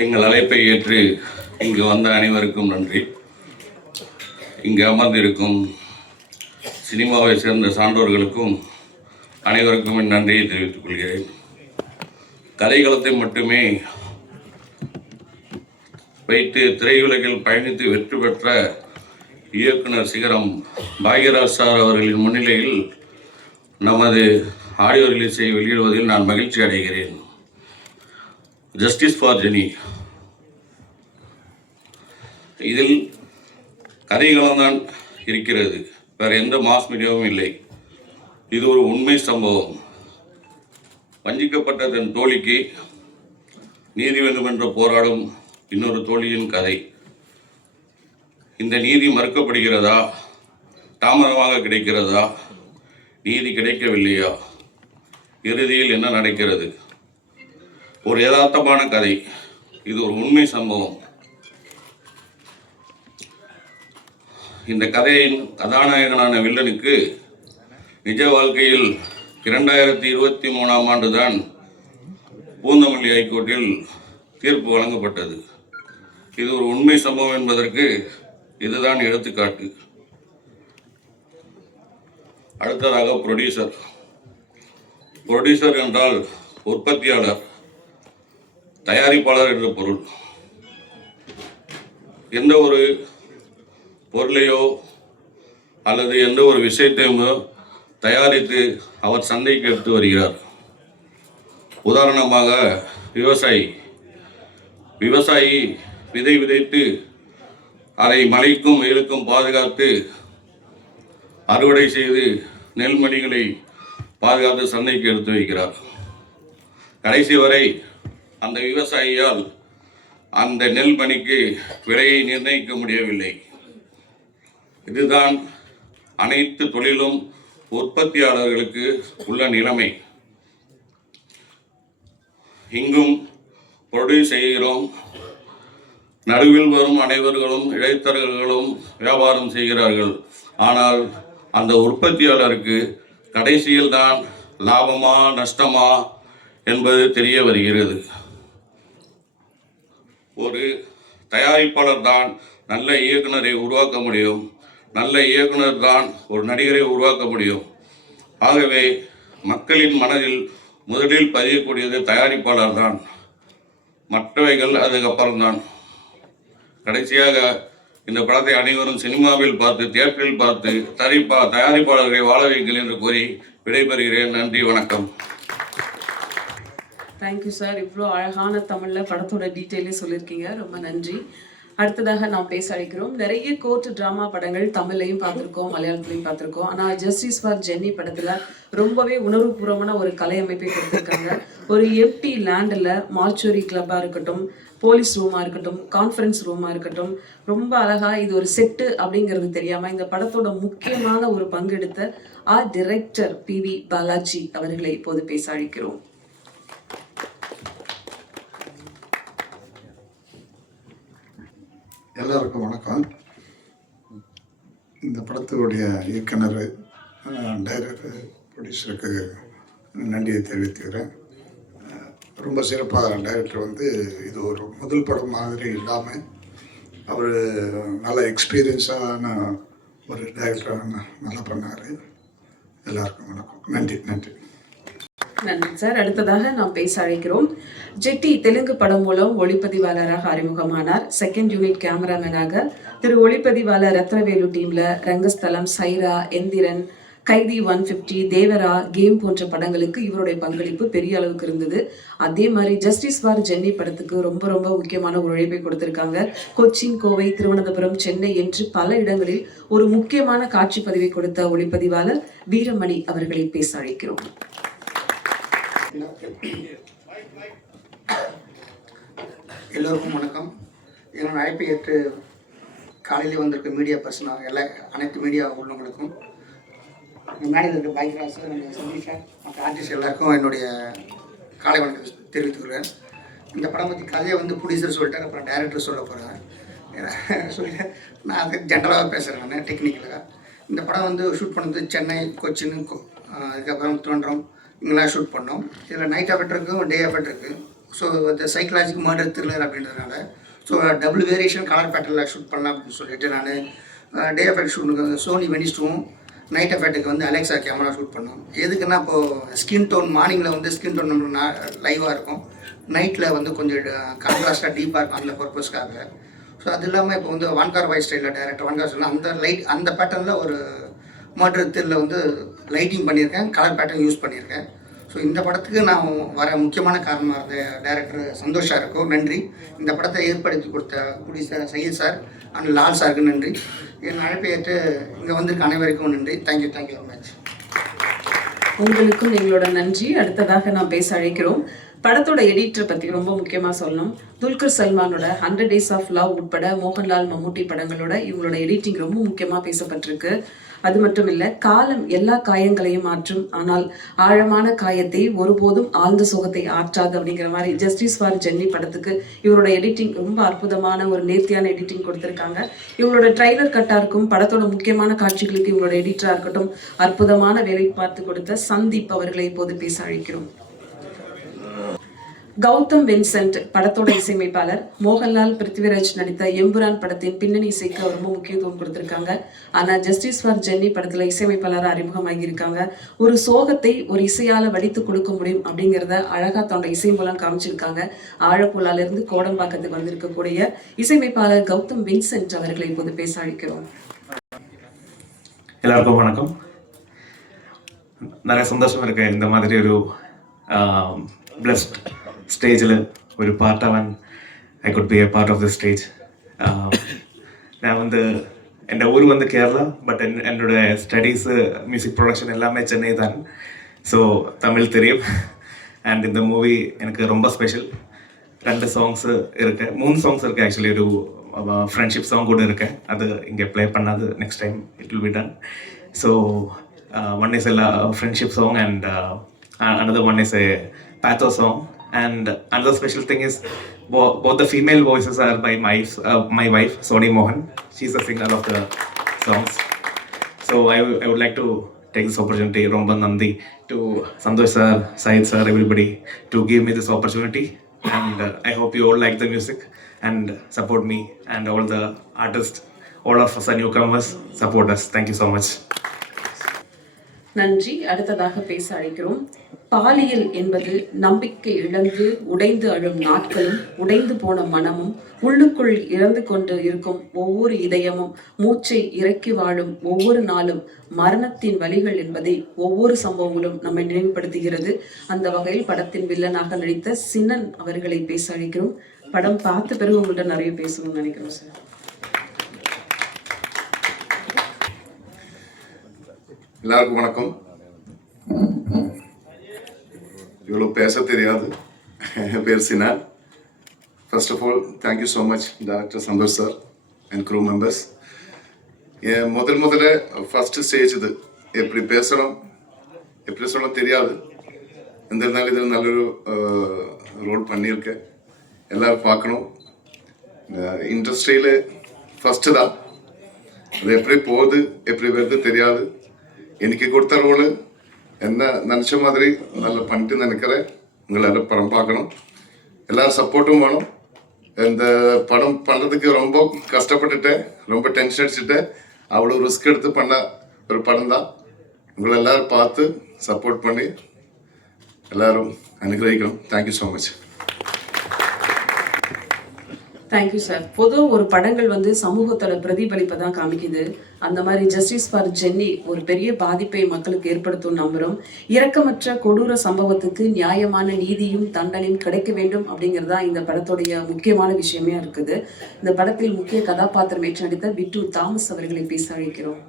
எங்கள் அழைப்பை ஏற்று இங்கு வந்த அனைவருக்கும் நன்றி. இங்கு அமர்ந்திருக்கும் சினிமாவை சேர்ந்த சான்றோர்களுக்கும் அனைவருக்கும் என் நன்றியை தெரிவித்துக் கொள்கிறேன். கதைகளத்தை மட்டுமே வைத்து திரையுலகில் பயணித்து வெற்றி பெற்ற இயக்குனர் சிகரம் பாக்யராஜ் சார் அவர்களின் முன்னிலையில் நமது ஆடியோ ரிலீஸை வெளியிடுவதில் நான் மகிழ்ச்சி அடைகிறேன். ஜஸ்டிஸ் ஃபார் ஜெனி, இதில் கதைகளம்தான் இருக்கிறது, வேறு எந்த மாஸ் மீடியாவும் இல்லை. இது ஒரு உண்மை சம்பவம். வஞ்சிக்கப்பட்ட தன் தோழிக்கு நீதி வேண்டும் என்று போராடும் இன்னொரு தோழியின் கதை. இந்த நீதி மறுக்கப்படுகிறதா, தாமதமாக கிடைக்கிறதா, நீதி கிடைக்கவில்லையா, இறுதியில் என்ன நடக்கிறது? ஒரு யதார்த்தமான கதை. இது ஒரு உண்மை சம்பவம். இந்த கதையின் கதாநாயகனான வில்லனுக்கு நிஜ வாழ்க்கையில் 2023ஆம் ஆண்டு தான் பூந்தமல்லி ஹைகோர்ட்டில் தீர்ப்பு வழங்கப்பட்டது. இது ஒரு உண்மை சம்பவம் என்பதற்கு இதுதான் எடுத்துக்காட்டு. அடுத்ததாக ப்ரொடியூசர் என்றால் உற்பத்தியாளர், தயாரிப்பாளர் என்ற பொருள். எந்த ஒரு பொருளையோ அல்லது எந்த ஒரு விஷயத்தையுமோ தயாரித்து அவர் சந்தைக்கு எடுத்து வருகிறார். உதாரணமாக விவசாயி விதை விதைத்து அதை மழைக்கும் வெயிலுக்கும் பாதுகாத்து அறுவடை செய்து நெல்மணிகளை பாதுகாத்து சந்தைக்கு எடுத்து வைக்கிறார். கடைசி வரை அந்த விவசாயியால் அந்த நெல்மணிக்கு விலையை நிர்ணயிக்க முடியவில்லை. இதுதான் அனைத்து தொழிலும் உற்பத்தியாளர்களுக்கு உள்ள நிலைமை. இங்கும் ப்ரொடியூஸ் செய்கிறோம். நடுவில் வரும் அனைவர்களும் இடைத்தரகர்களும் வியாபாரம் செய்கிறார்கள். ஆனால் அந்த உற்பத்தியாளருக்கு கடைசியில் தான் லாபமா நஷ்டமா என்பது தெரிய வருகிறது. ஒரு தயாரிப்பாளர் தான் நல்ல இயக்குனரை உருவாக்க முடியும், நல்ல இயக்குனர் தான் ஒரு நடிகரை உருவாக்க முடியும். ஆகவே மக்களின் மனதில் முதலில் பதியக்கூடியது தயாரிப்பாளர் தான், மற்றவைகள் அதுக்கப்புறம்தான். கடைசியாக இந்த படத்தை அனைவரும் சினிமாவில் பார்த்து, தியேட்டரில் பார்த்து தயாரிப்பாளர்களை வாழ வைங்கள் என்று கூறி விடைபெறுகிறேன். நன்றி, வணக்கம். Thank you sir. இவ்வளோ அழகான தமிழில் படத்தோட டீட்டெயிலே சொல்லியிருக்கீங்க, ரொம்ப நன்றி. அடுத்ததாக நாம் பேச அழைக்கிறோம். நிறைய கோர்ட் ட்ராமா படங்கள் தமிழ்லையும் பார்த்துருக்கோம், மலையாளத்துலையும் பார்த்துருக்கோம். ஆனால் ஜஸ்டிஸ் ஃபார் ஜென்னி படத்தில் ரொம்பவே உணர்வுபூர்வமான ஒரு கலை அமைப்பை கொடுத்துருக்காங்க. ஒரு எம்டி லேண்டில் மார்ச்சுவரி கிளப்பாக இருக்கட்டும், போலீஸ் ரூமாக இருக்கட்டும், கான்ஃபரன்ஸ் ரூமாக இருக்கட்டும், ரொம்ப அழகாக இது ஒரு செட்டு அப்படிங்கிறது தெரியாமல் இந்த படத்தோட முக்கியமான ஒரு பங்கெடுத்த டைரக்டர் PV பாலாஜி அவர்களை இப்போது பேச அழைக்கிறோம். எல்லாருக்கும் வணக்கம். இந்த படத்தினுடைய இயக்குனர், டைரக்டர், ப்ரொடியூசருக்கு நன்றியை தெரிவித்துக்கிறேன். ரொம்ப சிறப்பாக டைரக்டர் இது ஒரு முதல் படம் மாதிரி இல்லாமல் அவர் நல்ல எக்ஸ்பீரியன்ஸான ஒரு டைரக்டராக நல்லா பண்ணார். எல்லாருக்கும் வணக்கம். நன்றி. நன்றி சார். அடுத்ததாக நாம் பேச அழைக்கிறோம். ஜெட்டி தெலுங்கு படம் மூலம் ஒளிப்பதிவாளராக அறிமுகமானார். செகண்ட் யூனிட் கேமராமேனாக திரு ஒளிப்பதிவாளர் ரத்னவேலு டீம்ல ரங்கஸ்தலம், சைரா, எந்திரன், கைதி 150, தேவரா, கேம் போன்ற படங்களுக்கு இவருடைய பங்களிப்பு பெரிய அளவுக்கு இருந்தது. அதே மாதிரி ஜஸ்டிஸ் ஃபார் ஜென்னி படத்துக்கு ரொம்ப ரொம்ப முக்கியமான ஒரு உழைப்பை கொடுத்திருக்காங்க. கொச்சின், கோவை, திருவனந்தபுரம், சென்னை என்று பல இடங்களில் ஒரு முக்கியமான காட்சி பதிவை கொடுத்த ஒளிப்பதிவாளர் வீரமணி அவர்களை பேச அழைக்கிறோம். எல்லோருக்கும் வணக்கம். என்னோட அழைப்பை ஏற்று காலையிலே வந்திருக்க மீடியா பர்சனாக அனைத்து மீடியா உள்ளவங்களுக்கும், மேடையில் இருக்க பாக்யராஜ் சார், சந்தீப் சார், மற்ற ஆர்டிஸ்ட் எல்லாருக்கும் என்னுடைய காலை வணக்கம் தெரிவித்துக்கிறேன். இந்த படம் பற்றி கதையை ப்ரொடியூசர் சொல்லிட்டார், அப்புறம் டைரக்டர் சொல்ல போகிறேன். சொல்லி நான் அது ஜென்ரலாக பேசுகிறேன். நான் டெக்னிக்கலாக இந்த படம் ஷூட் பண்ணது சென்னை, கொச்சின், அதுக்கப்புறம் திருவனந்தபுரம் இங்கெல்லாம் ஷூட் பண்ணோம். இதில் நைட் எஃபெக்ட் இருக்குது, டே எஃபெக்ட் இருக்குது. ஸோ இந்த சைக்கலாஜிக்கல் மர்டர் த்ரில்லர் அப்படின்றதுனால ஸோ டபுள் வேரியேஷன் கலர் பேட்டர்னில் ஷூட் பண்ணலாம் அப்படின்னு சொல்லிட்டு நான் டே எஃபெக்ட் ஷூட்டுக்கு சோனி வெனிஸ்டும் நைட் எஃபெக்ட்டுக்கு வந்து அலெக்ஸா கேமரா ஷூட் பண்ணோம். எதுக்குன்னா இப்போது ஸ்கின் டோன் மார்னிங்கில் வந்து ஸ்கின் டோன் நம்ம லைவாக இருக்கும், நைட்டில் வந்து கொஞ்சம் கான்ட்ராஸ்டாக டீப்பாக இருக்கும், அந்த பர்பஸ்க்காக. ஸோ அது இல்லாமல் இப்போ வந்து வான்கார் வாய்ஸ் ஸ்டைலில் டேரக்டர் வான்கார் ஸ்டைலில் அந்த லைட் அந்த பேட்டர்னில் ஒரு மர்டர் த்ரில்லில் வந்து லைட்டிங் பண்ணியிருக்கேன், கலர் பேட்டர்ன் யூஸ் பண்ணியிருக்கேன். ஸோ இந்த படத்துக்கு நான் வர முக்கியமான காரணமாக இருந்த டேரக்டர் சந்தோஷ் சாருக்கும் நன்றி. இந்த படத்தை ஏற்படுத்தி கொடுத்த producer Syed sir and Lal சாருக்கு நன்றி. என் அழைப்பை ஏற்று இங்கே வந்திருக்க அனைவருக்கும் நன்றி. Thank you very much. உங்களுக்கும் எங்களோட நன்றி. அடுத்ததாக நாம் பேச அழைக்கிறோம் படத்தோட எடிட்டர் பற்றி ரொம்ப முக்கியமாக சொல்லணும். துல்கர் சல்மானோட 100 Days of Love உட்பட மோகன்லால் மம்முட்டி படங்களோட இவங்களோட எடிட்டிங் ரொம்ப முக்கியமாக பேசப்பட்டிருக்கு. அது மட்டும் இல்லை, காலம் எல்லா காயங்களையும் மாற்றும், ஆனால் ஆழமான காயத்தை ஒருபோதும் ஆழ்ந்த சுகத்தை ஆற்றாது அப்படிங்கிற மாதிரி ஜஸ்டிஸ் ஃபார் ஜென்னி படத்துக்கு இவரோட எடிட்டிங் ரொம்ப அற்புதமான ஒரு நேர்த்தியான எடிட்டிங் கொடுத்துருக்காங்க. இவங்களோட ட்ரைலர் கட்டாக இருக்கும், படத்தோட முக்கியமான காட்சிகளுக்கு இவங்களோட எடிட்டராக இருக்கட்டும் அற்புதமான வேலை பார்த்து கொடுத்த சந்தீப் அவர்களை இப்போது பேச அழைக்கிறோம். கௌதம் வின்சென்ட் படத்தோட இசையமைப்பாளர். மோகன்லால் பிருத்திவிராஜ் நடித்த எம்புரான் படத்தின் பின்னணி இசைக்கு ரொம்ப முக்கியத்துவம் கொடுத்திருக்காங்க. ஆனா ஜஸ்டிஸ் ஃபார் ஜென்னி படத்துல இசையமைப்பாளர் அறிமுகமாகியிருக்காங்க. ஒரு சோகத்தை ஒரு இசையால வடித்து கொடுக்க முடியும் அப்படிங்கிறத அழகா தன்னோட இசை மூலம் காமிச்சிருக்காங்க. ஆழப்புழால இருந்து கோடம்பாக்கத்துக்கு வந்திருக்கக்கூடிய இசையமைப்பாளர் கௌதம் வின்சென்ட் அவர்களை இப்போது பேச அழைக்கிறோம். எல்லாருக்கும் வணக்கம். நிறைய சந்தோஷம் இருக்கு இந்த மாதிரி ஒரு பிளஸ்ட் ஸ்டேஜில் ஒரு பார்ட்டாக I could be a part of this stage. நான் வந்து என் ஊர் வந்து கேரளா, பட் என்னோட ஸ்டடீஸு மியூசிக் ப்ரொடக்ஷன் எல்லாமே சென்னை தான். ஸோ தமிழ் தெரியும். அண்ட் இந்த மூவி எனக்கு ரொம்ப ஸ்பெஷல். 2 சாங்ஸு இருக்கு, 3 சாங்ஸ் இருக்குது ஆக்சுவலி. ஒரு ஃப்ரெண்ட்ஷிப் சாங் கூட இருக்கு, அது இங்கே ப்ளே பண்ணாது, next time it will be done. So one is a friendship song and another one is a pathos song. And another special thing is both the female voices are by my wife Soni Mohan. She's the singer of the songs. So I would like to take this opportunity, Romba Nandi, to Santosh sir, Syed sir, everybody, to give me this opportunity. And I hope you all like the music and support me, and all the artists, all of us are newcomers, support us. Thank you so much. நன்றி. அடுத்ததாக பேச அழைக்கிறோம். பாலியல் என்பது நம்பிக்கை இழந்து உடைந்து அழும் நாட்களும், உடைந்து போன மனமும், உள்ளுக்குள் இறந்து கொண்டு இருக்கும் ஒவ்வொரு இதயமும், மூச்சை இறக்கி வாழும் ஒவ்வொரு நாளும் மரணத்தின் வலிகள் என்பதை ஒவ்வொரு சம்பவங்களும் நம்மை நினைவுபடுத்துகிறது. அந்த வகையில் படத்தின் வில்லனாக நடித்த சின்னன் அவர்களை பேச அழைக்கிறோம். படம் பார்த்த பிறகு உங்கள்கிட்ட நிறைய பேசணும்னு நினைக்கிறோம் சார். எல்லாருக்கும் வணக்கம். இவ்வளோ பேச தெரியாது. என் பேர் Sinan. First of all thank you so much director Santhosh sir and crew members. என் முதல்ல ஃபஸ்ட்டு ஸ்டேஜ் இது. எப்படி பேசணும் எப்படி சொல்லணும் தெரியாது. இருந்தாலும் இதில் நல்லொரு ரோல் பண்ணியிருக்கேன். எல்லோரும் பார்க்கணும். இண்டஸ்ட்ரியில் ஃபஸ்ட்டு தான். அது எப்படி போகுது எப்படி வருது தெரியாது. எனக்கு கொடுத்த ரோல் என்ன நினச்ச மாதிரி நல்லா பண்ணிட்டு நினைக்கிறேன். உங்களால் படம் பார்க்கணும், எல்லோரும் சப்போர்ட்டும் வேணும். இந்த படம் பண்ணுறதுக்கு ரொம்ப கஷ்டப்பட்டுட்டேன், ரொம்ப டென்ஷன் அடிச்சுட்டேன். அவ்வளோ ரிஸ்க் எடுத்து பண்ண ஒரு படம் தான். உங்களை எல்லோரும் பார்த்து சப்போர்ட் பண்ணி எல்லோரும் அனுகிரகிக்கணும். Thank you so much. Thank you sir. பொதுவாக ஒரு படங்கள் வந்து சமூகத்தோட பிரதிபலிப்பை தான் காமிக்குது. அந்த மாதிரி ஜஸ்டிஸ் ஃபார் ஜென்னி ஒரு பெரிய பாதிப்பை மக்களுக்கு ஏற்படுத்தும் நம்புகிறோம். இரக்கமற்ற கொடூர சம்பவத்துக்கு நியாயமான நீதியும் தண்டனையும் கிடைக்க வேண்டும் அப்படிங்கிறது தான் இந்த படத்துடைய முக்கியமான விஷயமே இருக்குது. இந்த படத்தில் முக்கிய கதாபாத்திரம் ஏற்று நடித்த பிட்டு தாமஸ் அவர்களை பேச அழைக்கிறோம்.